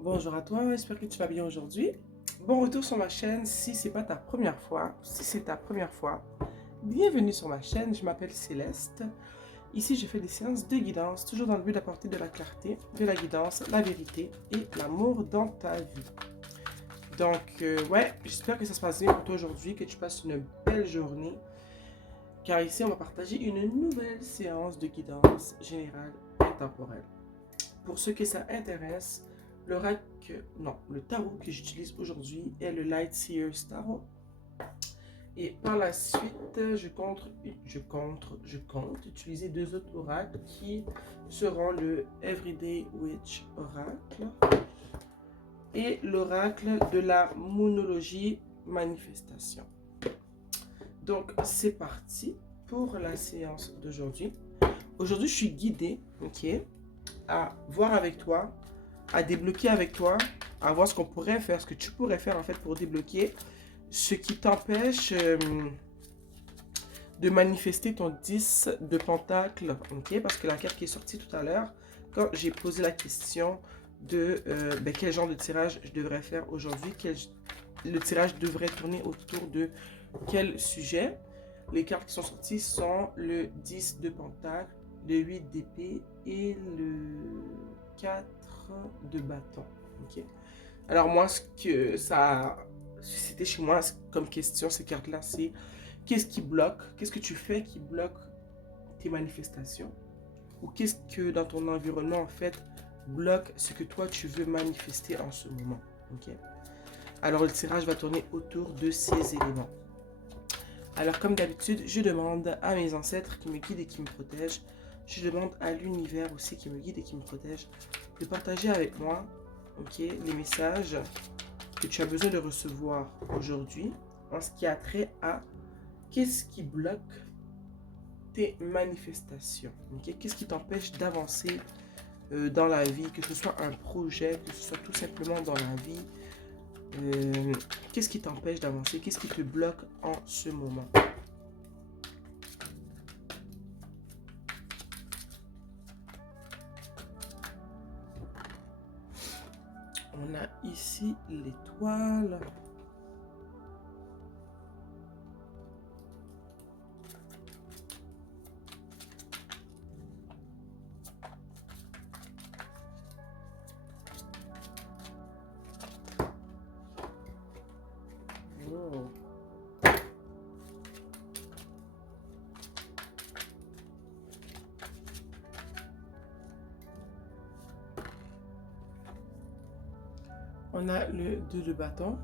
Bonjour à toi, j'espère que tu vas bien aujourd'hui. Bon retour sur ma chaîne si c'est pas ta première fois. Si c'est ta première fois, bienvenue sur ma chaîne, je m'appelle Céleste. Ici, je fais des séances de guidance, toujours dans le but d'apporter de la clarté, de la guidance, la vérité et l'amour dans ta vie. Ouais, j'espère que ça se passe bien pour toi aujourd'hui, que tu passes une belle journée. Car ici, on va partager une nouvelle séance de guidance générale et temporelle. Pour ceux que ça intéresse, le tarot que j'utilise aujourd'hui est le Light Seers Tarot. Et par la suite, je compte utiliser deux autres oracles qui seront le Everyday Witch Oracle et l'oracle de la Moonologie Manifestation. Donc, c'est parti pour la séance d'aujourd'hui. Aujourd'hui, je suis guidée, ok, à voir avec toi, à débloquer avec toi, à voir ce qu'on pourrait faire, ce que tu pourrais faire en fait pour débloquer ce qui t'empêche de manifester ton 10 de pentacle, ok? Parce que la carte qui est sortie tout à l'heure, quand j'ai posé la question de quel genre de tirage je devrais faire aujourd'hui, le tirage devrait tourner autour de quel sujet, les cartes qui sont sorties sont le 10 de pentacle, le 8 d'épée et le 4 de bâton. Ok. Alors moi, ce que ça a suscité chez moi comme question, ces cartes-là, c'est qu'est-ce qui bloque, qu'est-ce que tu fais qui bloque tes manifestations, ou qu'est-ce que dans ton environnement, en fait, bloque ce que toi, tu veux manifester en ce moment. Ok. Alors le tirage va tourner autour de ces éléments. Alors comme d'habitude, je demande à mes ancêtres qui me guident et qui me protègent, je demande à l'univers aussi qui me guide et qui me protège de partager avec moi, ok, les messages que tu as besoin de recevoir aujourd'hui en ce qui a trait à qu'est-ce qui bloque tes manifestations, ok, qu'est-ce qui t'empêche d'avancer dans la vie, que ce soit un projet, que ce soit tout simplement dans la vie, qu'est-ce qui t'empêche d'avancer, qu'est-ce qui te bloque en ce moment. On a ici l'étoile. Oh. On a le 2 de bâton.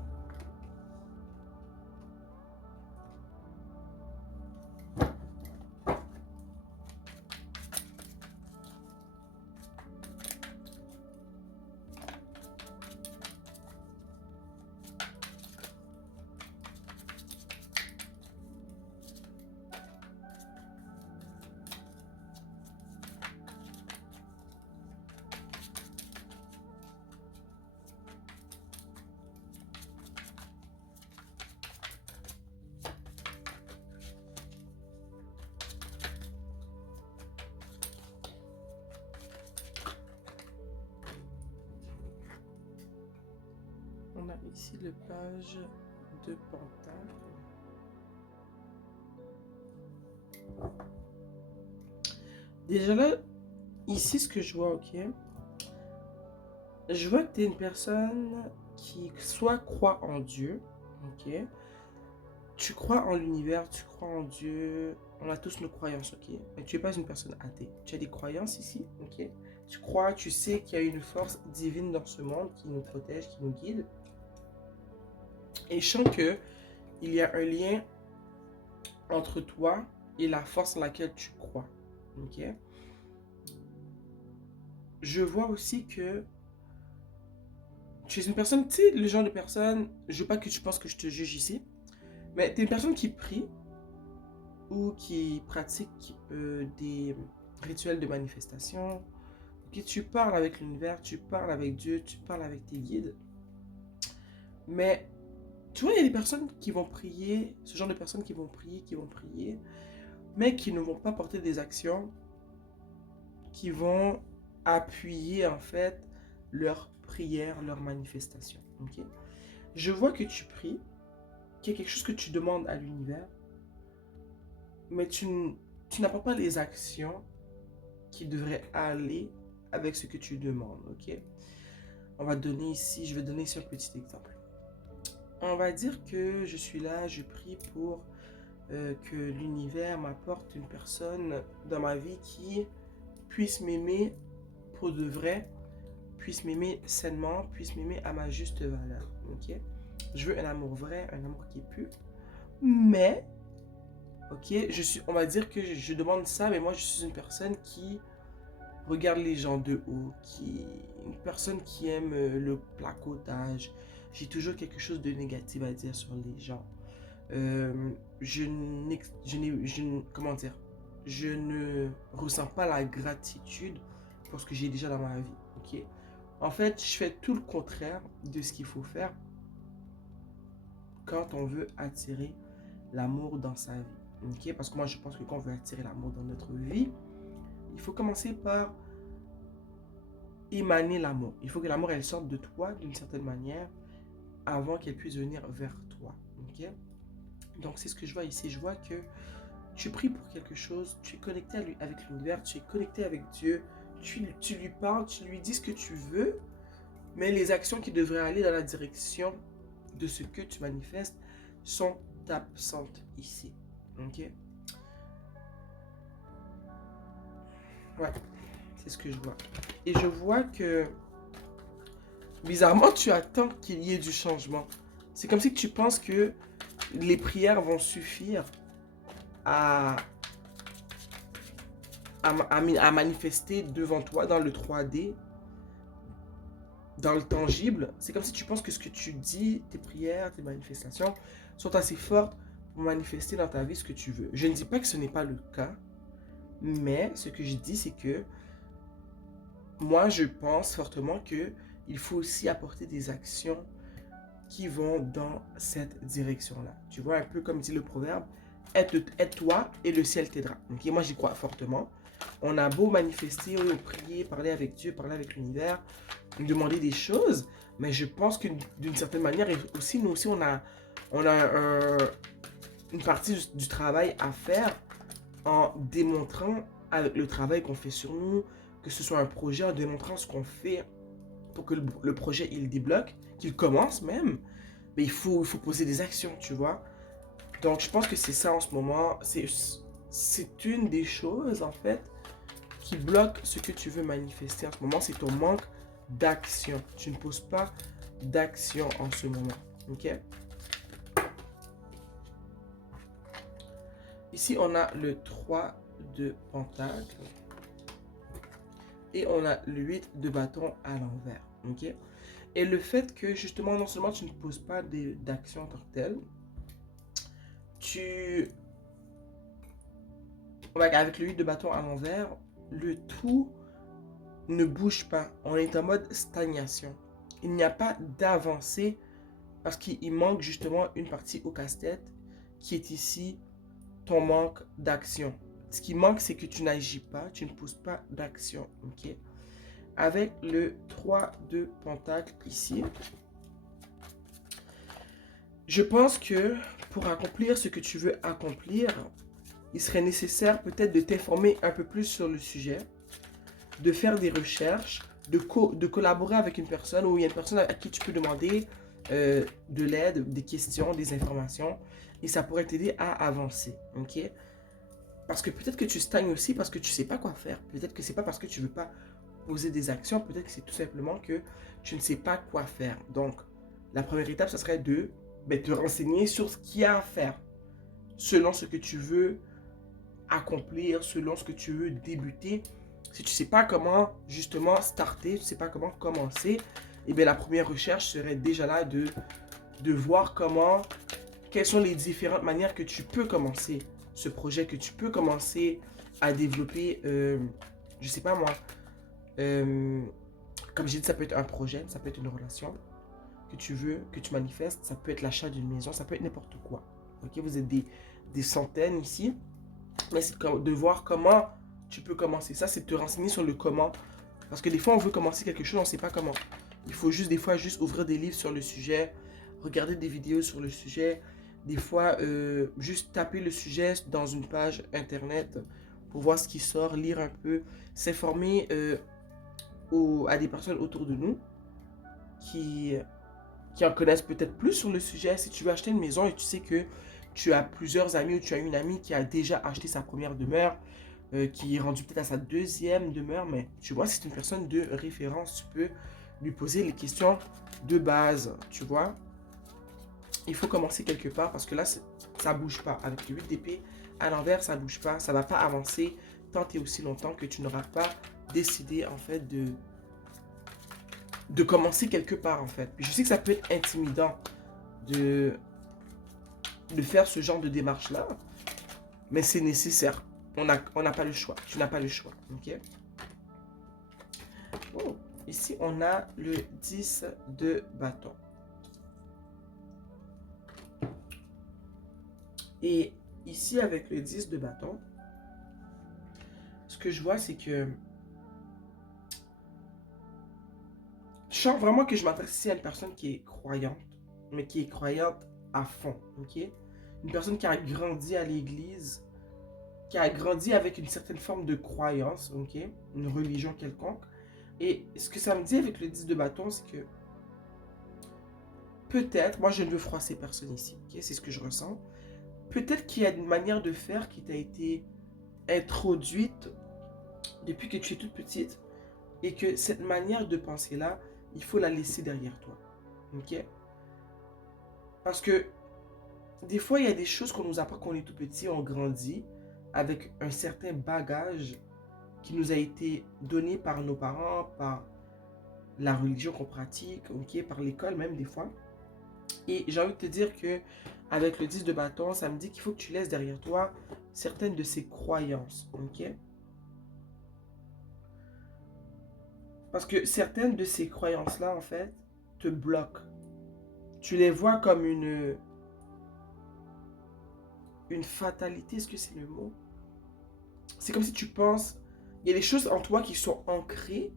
On a ici le page de pentacle. Déjà là, ici ce que je vois, ok, je vois que tu es une personne qui soit croit en Dieu, ok, tu crois en l'univers, tu crois en Dieu, on a tous nos croyances, ok, mais tu n'es pas une personne athée, tu as des croyances ici, ok, tu crois, tu sais qu'il y a une force divine dans ce monde qui nous protège, qui nous guide, et je sens que il y a un lien entre toi et la force en laquelle tu crois, ok. Je vois aussi que tu es une personne, tu sais, le genre de personne, je veux pas que tu penses que je te juge ici, mais tu es une personne qui prie ou qui pratique des rituels de manifestation, que tu parles avec l'univers, tu parles avec Dieu, tu parles avec tes guides. Mais tu vois, il y a des personnes qui vont prier, ce genre de personnes qui vont prier, mais qui ne vont pas porter des actions qui vont appuyer en fait leur prière, leur manifestation. Ok? Je vois que tu pries, qu'il y a quelque chose que tu demandes à l'univers, mais tu n'apportes pas les actions qui devraient aller avec ce que tu demandes. Ok? On va donner ici, je vais donner ici un petit exemple. On va dire que je suis là, je prie pour que l'univers m'apporte une personne dans ma vie qui puisse m'aimer pour de vrai, puisse m'aimer sainement, puisse m'aimer à ma juste valeur. Ok? Je veux un amour vrai, un amour qui est pur. Mais, ok, on va dire que je demande ça, mais moi je suis une personne qui regarde les gens de haut, une personne qui aime le placotage. J'ai toujours quelque chose de négatif à dire sur les gens. Comment dire, je ne ressens pas la gratitude pour ce que j'ai déjà dans ma vie. Ok? En fait, je fais tout le contraire de ce qu'il faut faire quand on veut attirer l'amour dans sa vie. Ok? Parce que moi, je pense que quand on veut attirer l'amour dans notre vie, il faut commencer par émaner l'amour. Il faut que l'amour, elle sorte de toi d'une certaine manière avant qu'elle puisse venir vers toi. Ok? Donc, c'est ce que je vois ici. Je vois que tu pries pour quelque chose, tu es connecté avec l'univers, tu es connecté avec Dieu, tu lui parles, tu lui dis ce que tu veux, mais les actions qui devraient aller dans la direction de ce que tu manifestes sont absentes ici. Ok? Ouais, c'est ce que je vois. Et je vois que, bizarrement, tu attends qu'il y ait du changement. C'est comme si tu penses que les prières vont suffire à, à manifester devant toi dans le 3D, dans le tangible. C'est comme si tu penses que ce que tu dis, tes prières, tes manifestations, sont assez fortes pour manifester dans ta vie ce que tu veux. Je ne dis pas que ce n'est pas le cas, mais ce que je dis, c'est que moi, je pense fortement que il faut aussi apporter des actions qui vont dans cette direction-là. Tu vois, un peu comme dit le proverbe, aide-toi et le ciel t'aidera. Donc, moi, j'y crois fortement. On a beau manifester, prier, parler avec Dieu, parler avec l'univers, demander des choses, mais je pense que d'une certaine manière, aussi, nous aussi, on a une partie du travail à faire en démontrant avec le travail qu'on fait sur nous, que ce soit un projet, en démontrant ce qu'on fait pour que le projet, il débloque, qu'il commence même, mais il faut poser des actions, tu vois. Donc, je pense que c'est ça en ce moment. C'est une des choses, en fait, qui bloque ce que tu veux manifester en ce moment. C'est ton manque d'action. Tu ne poses pas d'action en ce moment. Ok? Ici, on a le 3 de pentacle. Et on a le 8 de bâton à l'envers. Ok? Et le fait que, justement, non seulement tu ne poses pas d'action en tant que telle, avec le 8 de bâton à l'envers, le tout ne bouge pas. On est en mode stagnation. Il n'y a pas d'avancée parce qu'il manque justement une partie au casse-tête qui est ici ton manque d'action. Ce qui manque, c'est que tu n'agis pas, tu ne poses pas d'action. Ok? Avec le 3 de pentacle ici, je pense que pour accomplir ce que tu veux accomplir, il serait nécessaire peut-être de t'informer un peu plus sur le sujet, de faire des recherches, de collaborer avec une personne ou il y a une personne à qui tu peux demander de l'aide, des questions, des informations et ça pourrait t'aider à avancer. Ok? Parce que peut-être que tu stagnes aussi parce que tu ne sais pas quoi faire. Peut-être que ce n'est pas parce que tu ne veux pas poser des actions, peut-être que c'est tout simplement que tu ne sais pas quoi faire. Donc, la première étape, ce serait de te renseigner sur ce qu'il y a à faire, selon ce que tu veux accomplir, selon ce que tu veux débuter. Si tu ne sais pas comment justement starter, tu ne sais pas comment commencer, et bien la première recherche serait déjà là de voir quelles sont les différentes manières que tu peux commencer ce projet, que tu peux commencer à développer, je ne sais pas moi, comme j'ai dit, ça peut être un projet, ça peut être une relation que tu veux, que tu manifestes, ça peut être l'achat d'une maison, ça peut être n'importe quoi. Ok, vous êtes des centaines ici, mais c'est de voir comment tu peux commencer. Ça, c'est de te renseigner sur le comment Parce que des fois, on veut commencer quelque chose, on ne sait pas comment. Il faut juste, des fois, juste ouvrir des livres sur le sujet, regarder des vidéos sur le sujet, des fois, juste taper le sujet dans une page internet pour voir ce qui sort, lire un peu, s'informer à des personnes autour de nous qui, qui en connaissent peut-être plus sur le sujet. Si tu veux acheter une maison et tu sais que tu as plusieurs amis ou tu as une amie qui a déjà acheté sa première demeure, qui est rendue peut-être à sa deuxième demeure, mais tu vois, c'est une personne de référence, tu peux lui poser les questions de base, tu vois. Il faut commencer quelque part parce que là, ça bouge pas. Avec le 8 d'épée à l'envers, ça bouge pas, ça va pas avancer tant et aussi longtemps que tu n'auras pas décidé en fait de commencer quelque part en fait. Puis je sais que ça peut être intimidant de faire ce genre de démarche-là, mais c'est nécessaire. On n'a pas le choix. Tu n'as pas le choix. Ok? Oh, ici, on a le 10 de bâton. Et ici, avec le 10 de bâton, ce que je vois, c'est que je sens vraiment que je m'adresse ici à une personne qui est croyante, mais qui est croyante à fond. Ok? Une personne qui a grandi à l'église, qui a grandi avec une certaine forme de croyance, ok, une religion quelconque. Et ce que ça me dit avec le 10 de bâton, c'est que peut-être, moi je ne veux froisser personne ici, ok, c'est ce que je ressens. Peut-être qu'il y a une manière de faire qui t'a été introduite depuis que tu es toute petite et que cette manière de penser-là, il faut la laisser derrière toi, ok. Parce que des fois, il y a des choses qu'on nous apprend quand on est tout petit, on grandit avec un certain bagage qui nous a été donné par nos parents, par la religion qu'on pratique, ok, par l'école même des fois. Et j'ai envie de te dire que avec le 10 de bâton, ça me dit qu'il faut que tu laisses derrière toi certaines de ces croyances, ok. Parce que certaines de ces croyances-là, en fait, te bloquent. Tu les vois comme une fatalité, est-ce que c'est le mot? C'est comme si tu penses, il y a des choses en toi qui sont ancrées,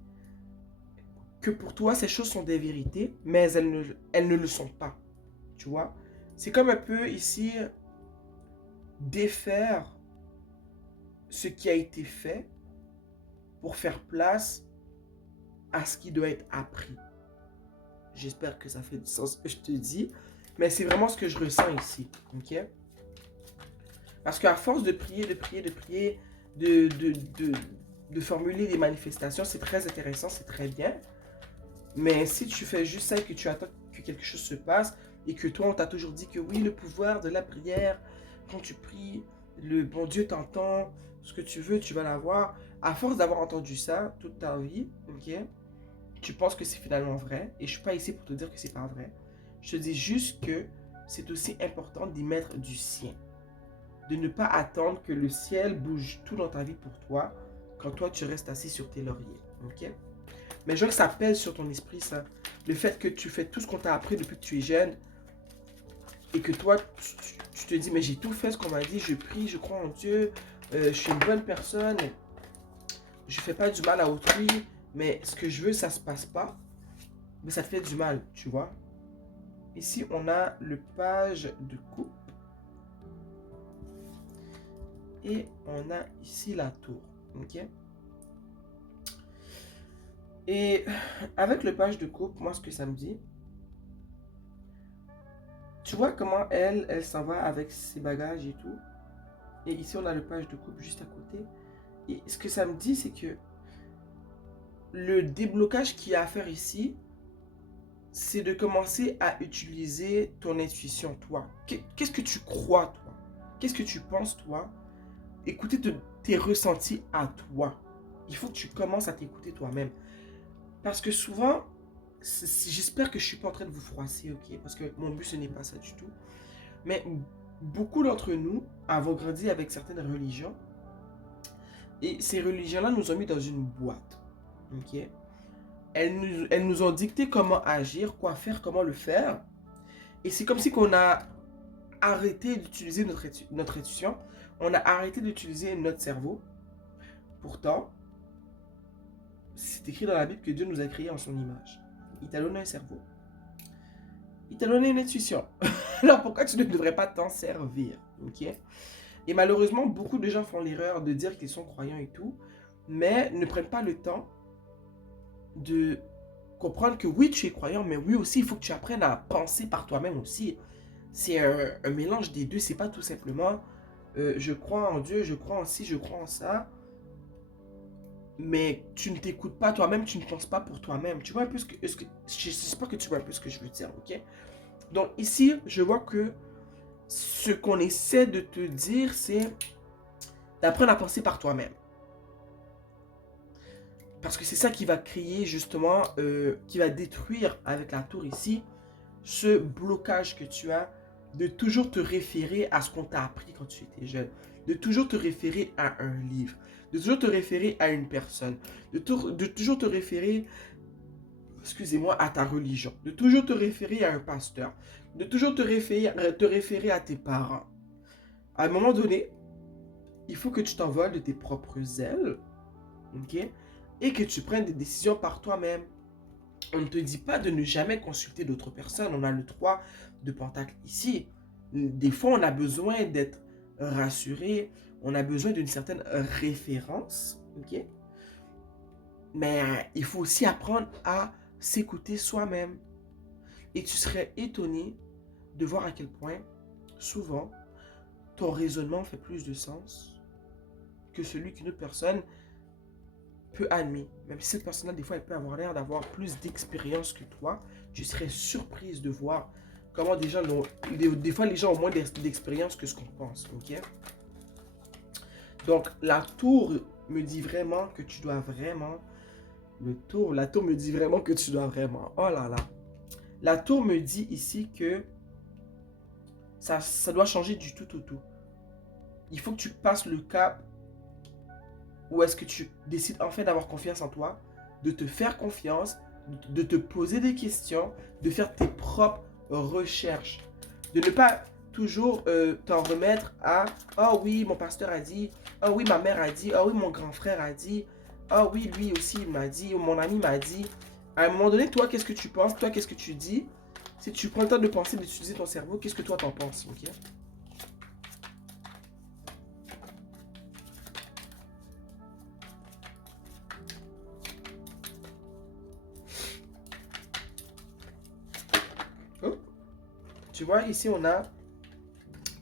que pour toi, ces choses sont des vérités, mais elles ne le sont pas. Tu vois? C'est comme un peu ici défaire ce qui a été fait pour faire place à ce qui doit être appris. J'espère que ça fait du sens ce que je te dis, mais c'est vraiment ce que je ressens ici. Ok? Parce qu'à force de prier, de prier, de prier, de formuler des manifestations, c'est très intéressant, c'est très bien. Mais si tu fais juste ça et que tu attends que quelque chose se passe et que toi, on t'a toujours dit que oui, le pouvoir de la prière, quand tu pries, le bon Dieu t'entend, ce que tu veux, tu vas l'avoir. À force d'avoir entendu ça toute ta vie, ok, tu penses que c'est finalement vrai. Et je suis pas ici pour te dire que c'est pas vrai. Je te dis juste que c'est aussi important d'y mettre du sien. De ne pas attendre que le ciel bouge tout dans ta vie pour toi quand toi tu restes assis sur tes lauriers. Ok? Mais je vois que ça pèse sur ton esprit, ça. Le fait que tu fais tout ce qu'on t'a appris depuis que tu es jeune et que toi, tu te dis, mais j'ai tout fait ce qu'on m'a dit, je prie, je crois en Dieu, je suis une bonne personne, je fais pas du mal à autrui, mais ce que je veux, ça se passe pas. Mais ça te fait du mal, tu vois. Ici, on a le page de coupe. Et on a ici la tour. Ok? Et avec le page de coupe, moi, ce que ça me dit, tu vois comment elle s'en va avec ses bagages et tout. Et ici, on a le page de coupe juste à côté. Et ce que ça me dit, c'est que le déblocage qu'il y a à faire ici, c'est de commencer à utiliser ton intuition, toi. Qu'est-ce que tu crois, toi? Qu'est-ce que tu penses, toi? Écouter tes ressentis à toi. Il faut que tu commences à t'écouter toi-même. Parce que souvent, j'espère que je ne suis pas en train de vous froisser, ok? Parce que mon but, ce n'est pas ça du tout. Mais beaucoup d'entre nous avons grandi avec certaines religions. Et ces religions-là nous ont mis dans une boîte, ok? Elles nous ont dicté comment agir, quoi faire, comment le faire. Et c'est comme si qu'on a arrêté d'utiliser notre intuition. On a arrêté d'utiliser notre cerveau. Pourtant, c'est écrit dans la Bible que Dieu nous a créés en son image. Il t'a donné un cerveau. Il t'a donné une intuition. Alors pourquoi tu ne devrais pas t'en servir? Ok? Et malheureusement, beaucoup de gens font l'erreur de dire qu'ils sont croyants et tout, mais ne prennent pas le temps de comprendre que oui, tu es croyant, mais oui aussi, il faut que tu apprennes à penser par toi-même aussi. C'est un mélange des deux, c'est pas tout simplement je crois en Dieu, je crois en ci, je crois en ça, mais tu ne t'écoutes pas toi-même, tu ne penses pas pour toi-même. Tu vois un peu j'espère que tu vois un peu ce que je veux dire, ok? Donc ici, je vois que ce qu'on essaie de te dire, c'est d'apprendre à penser par toi-même. Parce que c'est ça qui va créer justement, qui va détruire avec la tour ici, ce blocage que tu as de toujours te référer à ce qu'on t'a appris quand tu étais jeune, de toujours te référer à un livre, de toujours te référer à une personne, de toujours te référer, excusez-moi, à ta religion, de toujours te référer à un pasteur, de toujours te référer à tes parents. À un moment donné, il faut que tu t'envoles de tes propres ailes, ok? Et que tu prennes des décisions par toi-même. On ne te dit pas de ne jamais consulter d'autres personnes. On a le 3 de Pentacle ici. Des fois, on a besoin d'être rassuré. On a besoin d'une certaine référence. Ok? Mais il faut aussi apprendre à s'écouter soi-même. Et tu serais étonné de voir à quel point, souvent, ton raisonnement fait plus de sens que celui qu'une autre personne peut admettre. Même si cette personne-là, des fois, elle peut avoir l'air d'avoir plus d'expérience que toi, tu serais surprise de voir comment des gens des fois, les gens ont moins d'expérience que ce qu'on pense. Ok? Donc, la tour me dit vraiment que tu dois vraiment. La tour me dit vraiment que tu dois vraiment. Oh là là. La tour me dit ici que ça doit changer du tout au tout. Il faut que tu passes le cap où est-ce que tu décides enfin d'avoir confiance en toi, de te faire confiance, de te poser des questions, de faire tes propres recherches. De ne pas toujours t'en remettre à « oui, mon pasteur a dit. Ah oui, ma mère a dit. Ah oui, mon grand frère a dit. Ah oui, lui aussi, il m'a dit. Ou mon ami m'a dit. » À un moment donné, toi, qu'est-ce que tu penses? Toi, qu'est-ce que tu dis? Si tu prends le temps de penser, d'utiliser ton cerveau, qu'est-ce que toi t'en penses? Ok? Oh. Tu vois, ici, on a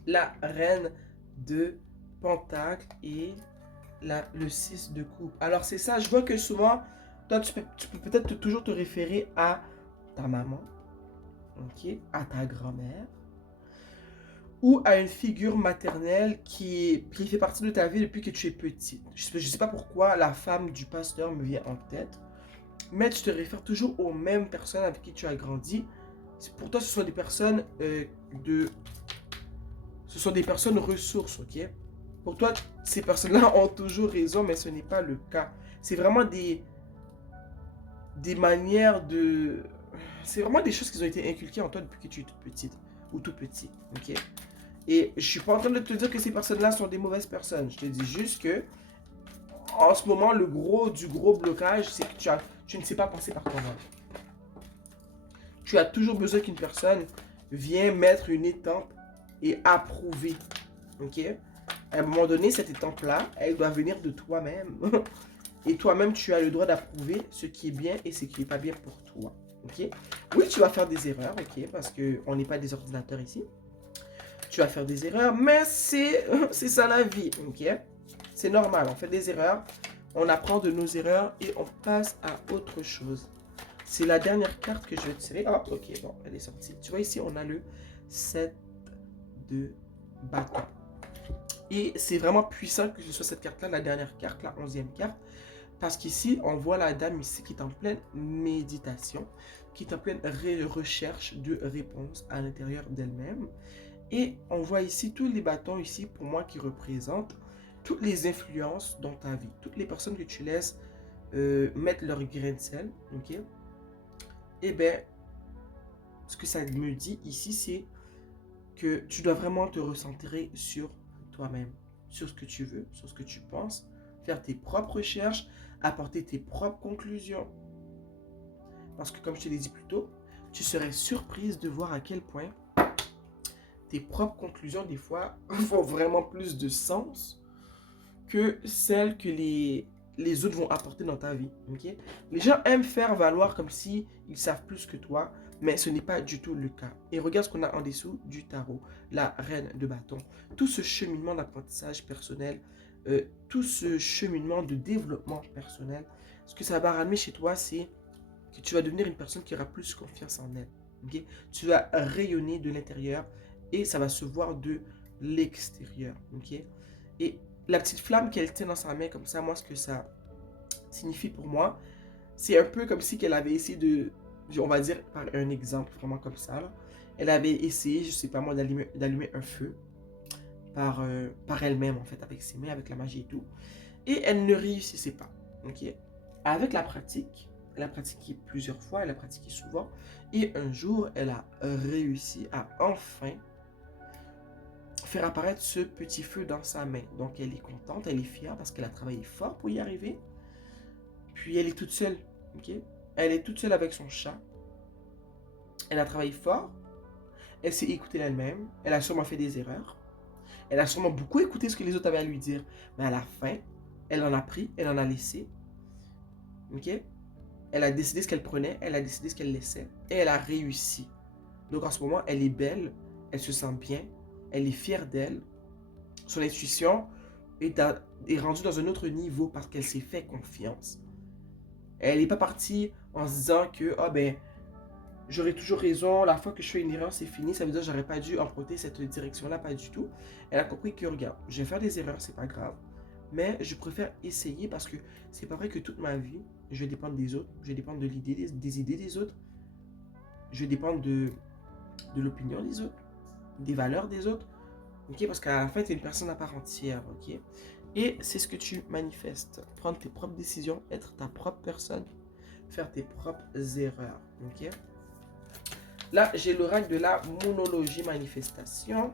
la reine de Pentacle et le 6 de coupe. Alors c'est ça, je vois que souvent, toi tu peux peut-être toujours te référer à ta maman, ok, à ta grand-mère, ou à une figure maternelle qui fait partie de ta vie depuis que tu es petite. Je sais pas pourquoi la femme du pasteur me vient en tête, mais tu te réfères toujours aux mêmes personnes avec qui tu as grandi. Pour toi, ce sont des personnes ce sont des personnes ressources, ok? Pour toi, ces personnes-là ont toujours raison, mais ce n'est pas le cas. C'est vraiment des manières de... C'est vraiment des choses qui ont été inculquées en toi depuis que tu es toute petite ou tout petit, ok? Et je suis pas en train de te dire que ces personnes-là sont des mauvaises personnes. Je te dis juste que, en ce moment, le gros du gros blocage, c'est que tu ne sais pas penser par toi-même. Tu as toujours besoin qu'une personne vienne mettre une étampe et approuver, ok? À un moment donné, cette étampe-là, elle doit venir de toi-même. Et toi-même, tu as le droit d'approuver ce qui est bien et ce qui n'est pas bien pour toi. Ok? Oui, tu vas faire des erreurs, ok? Parce qu'on n'est pas des ordinateurs ici. Tu vas faire des erreurs, mais c'est ça la vie, ok? C'est normal, on fait des erreurs, on apprend de nos erreurs et on passe à autre chose. C'est la dernière carte que je vais tirer. Ah, ok, bon, elle est sortie. Tu vois ici, on a le 7 de bâton. Et c'est vraiment puissant que ce soit cette carte-là, la dernière carte, la 11e carte. Parce qu'ici, on voit la dame ici qui est en pleine méditation, qui est en pleine recherche de réponses à l'intérieur d'elle-même. Et on voit ici tous les bâtons ici, pour moi, qui représentent toutes les influences dans ta vie. Toutes les personnes que tu laisses mettre leur grain de sel, ok? Et bien, ce que ça me dit ici, c'est que tu dois vraiment te recentrer sur toi-même, sur ce que tu veux, sur ce que tu penses, faire tes propres recherches, apporter tes propres conclusions. Parce que comme je te l'ai dit plus tôt, tu serais surprise de voir à quel point tes propres conclusions, des fois, font vraiment plus de sens que celles que les autres vont apporter dans ta vie. Okay? Les gens aiment faire valoir comme si ils savent plus que toi, mais ce n'est pas du tout le cas. Et regarde ce qu'on a en dessous du tarot, la reine de bâton. Tout ce cheminement d'apprentissage personnel, tout ce cheminement de développement personnel, ce que ça va ramener chez toi, c'est que tu vas devenir une personne qui aura plus confiance en elle. Okay? Tu vas rayonner de l'intérieur et ça va se voir de l'extérieur. Okay? Et la petite flamme qu'elle tient dans sa main comme ça, moi, ce que ça signifie pour moi, c'est un peu comme si qu'elle avait essayé de, on va dire par un exemple vraiment comme ça, là. Elle avait essayé, je sais pas moi, d'allumer un feu par elle-même en fait, avec ses mains, avec la magie et tout. Et elle ne réussissait pas. Okay? Avec la pratique, elle a pratiqué plusieurs fois, elle a pratiqué souvent, et un jour, elle a réussi à enfin faire apparaître ce petit feu dans sa main. Donc elle est contente, elle est fière parce qu'elle a travaillé fort pour y arriver. Puis elle est toute seule, ok? Elle est toute seule avec son chat. Elle a travaillé fort, elle s'est écoutée elle-même, elle a sûrement fait des erreurs. Elle a sûrement beaucoup écouté ce que les autres avaient à lui dire. Mais à la fin, elle en a pris, elle en a laissé. Ok? Elle a décidé ce qu'elle prenait, elle a décidé ce qu'elle laissait. Et elle a réussi. Donc en ce moment, elle est belle, elle se sent bien, elle est fière d'elle. Son intuition est rendue dans un autre niveau parce qu'elle s'est fait confiance. Elle n'est pas partie en se disant que ah ben j'aurais toujours raison, la fois que je fais une erreur c'est fini, ça veut dire que j'aurais pas dû emprunter cette direction-là, pas du tout. Elle a compris que regarde, je vais faire des erreurs, c'est pas grave, mais je préfère essayer parce que c'est pas vrai que toute ma vie je vais dépendre des autres, je vais dépendre de l'idée des idées des autres, je vais dépendre de l'opinion des autres, des valeurs des autres. Ok, parce qu'à la fin, tu es une personne à part entière, ok? Et c'est ce que tu manifestes. Prendre tes propres décisions, être ta propre personne, faire tes propres erreurs, ok? Là, j'ai l'oracle de la monologie manifestation.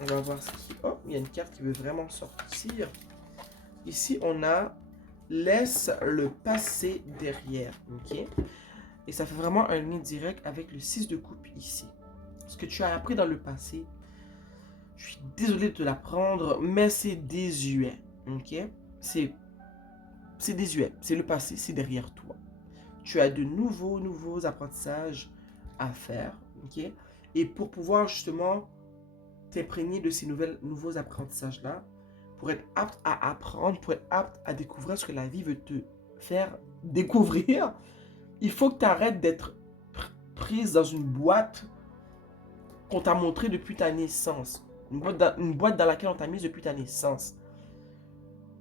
On va voir ce qui... Oh, il y a une carte qui veut vraiment sortir. Ici, on a laisse le passé derrière, ok? Et ça fait vraiment un lien direct avec le 6 de coupe ici. Ce que tu as appris dans le passé, je suis désolé de te l'apprendre, mais c'est désuet, ok? C'est désuet, c'est le passé, c'est derrière toi. Tu as de nouveaux apprentissages à faire, ok? Et pour pouvoir justement t'imprégner de ces nouveaux apprentissages-là, pour être apte à apprendre, pour être apte à découvrir ce que la vie veut te faire découvrir, il faut que tu arrêtes d'être prise dans une boîte qu'on t'a montrée depuis ta naissance. Une boîte dans laquelle on t'a mise depuis ta naissance.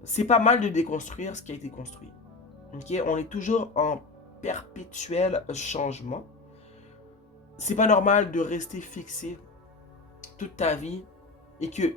C'est pas mal de déconstruire ce qui a été construit. Okay? On est toujours en perpétuel changement. C'est pas normal de rester fixé toute ta vie et que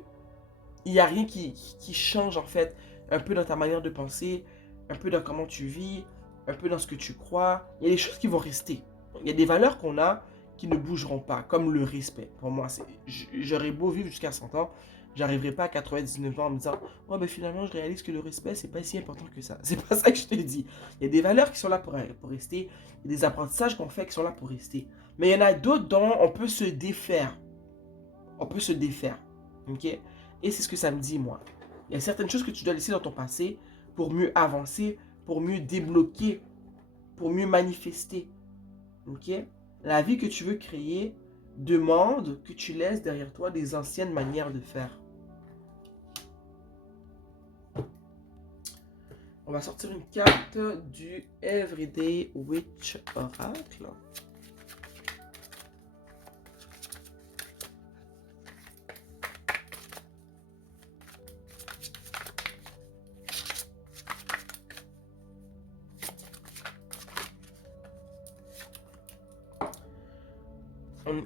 il n'y a rien qui change en fait un peu dans ta manière de penser, un peu dans comment tu vis, un peu dans ce que tu crois. Il y a des choses qui vont rester. Il y a des valeurs qu'on a qui ne bougeront pas, comme le respect. Pour moi, j'aurais beau vivre jusqu'à 100 ans, j'arriverai pas à 99 ans en me disant « Ouais, ben finalement, je réalise que le respect, c'est pas si important que ça. » C'est pas ça que je te dis. Il y a des valeurs qui sont là pour rester, il y a des apprentissages qu'on fait qui sont là pour rester. Mais il y en a d'autres dont on peut se défaire. On peut se défaire. Ok? Et c'est ce que ça me dit, moi. Il y a certaines choses que tu dois laisser dans ton passé pour mieux avancer, pour mieux débloquer, pour mieux manifester. Ok? La vie que tu veux créer demande que tu laisses derrière toi des anciennes manières de faire. On va sortir une carte du Everyday Witch Oracle.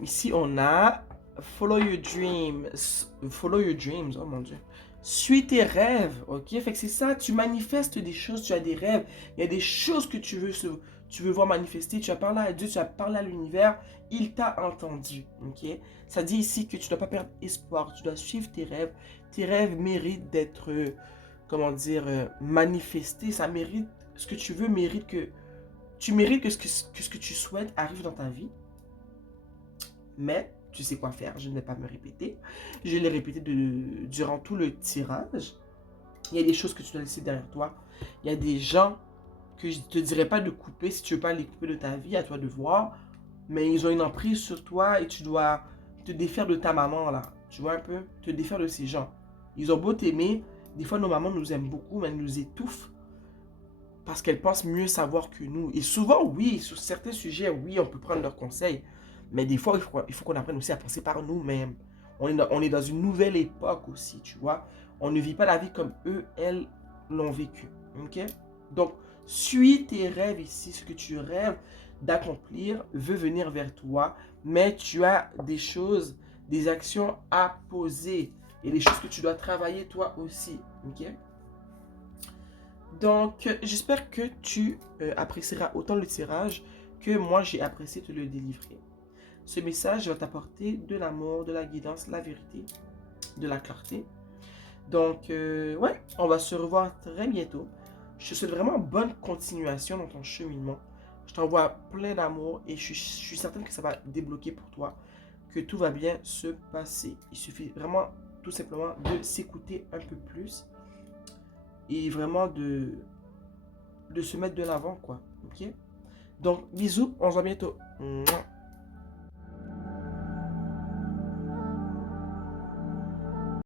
Ici, on a Follow your dreams. Follow your dreams, oh mon Dieu. Suis tes rêves, ok? Fait que c'est ça, tu manifestes des choses, tu as des rêves. Il y a des choses que tu veux voir manifester. Tu as parlé à Dieu, tu as parlé à l'univers. Il t'a entendu, ok? Ça dit ici que tu ne dois pas perdre espoir. Tu dois suivre tes rêves. Tes rêves méritent d'être, comment dire, manifester. Ça mérite, ce que tu veux mérite que, tu mérites que ce que tu souhaites arrive dans ta vie. Mais tu sais quoi faire, je ne vais pas me répéter. Je l'ai répété durant tout le tirage. Il y a des choses que tu dois laisser derrière toi. Il y a des gens que je ne te dirais pas de couper si tu ne veux pas les couper de ta vie, à toi de voir. Mais ils ont une emprise sur toi et tu dois te défaire de ta maman là. Tu vois un peu? Te défaire de ces gens. Ils ont beau t'aimer. Des fois, nos mamans nous aiment beaucoup, mais elles nous étouffent parce qu'elles pensent mieux savoir que nous. Et souvent, oui, sur certains sujets, oui, on peut prendre leurs conseils. Mais des fois, il faut qu'on apprenne aussi à penser par nous-mêmes. On est dans une nouvelle époque aussi, tu vois. On ne vit pas la vie comme eux, elles l'ont vécu. Ok? Donc, suis tes rêves ici. Ce que tu rêves d'accomplir veut venir vers toi. Mais tu as des choses, des actions à poser. Et des choses que tu dois travailler toi aussi. Ok? Donc, j'espère que tu apprécieras autant le tirage que moi j'ai apprécié te le délivrer. Ce message va t'apporter de l'amour, de la guidance, la vérité, de la clarté. Donc, ouais, on va se revoir très bientôt. Je te souhaite vraiment bonne continuation dans ton cheminement. Je t'envoie plein d'amour et je suis certaine que ça va débloquer pour toi, que tout va bien se passer. Il suffit vraiment tout simplement de s'écouter un peu plus et vraiment de se mettre de l'avant, quoi. Ok? Donc, bisous, on se voit bientôt. Mouah.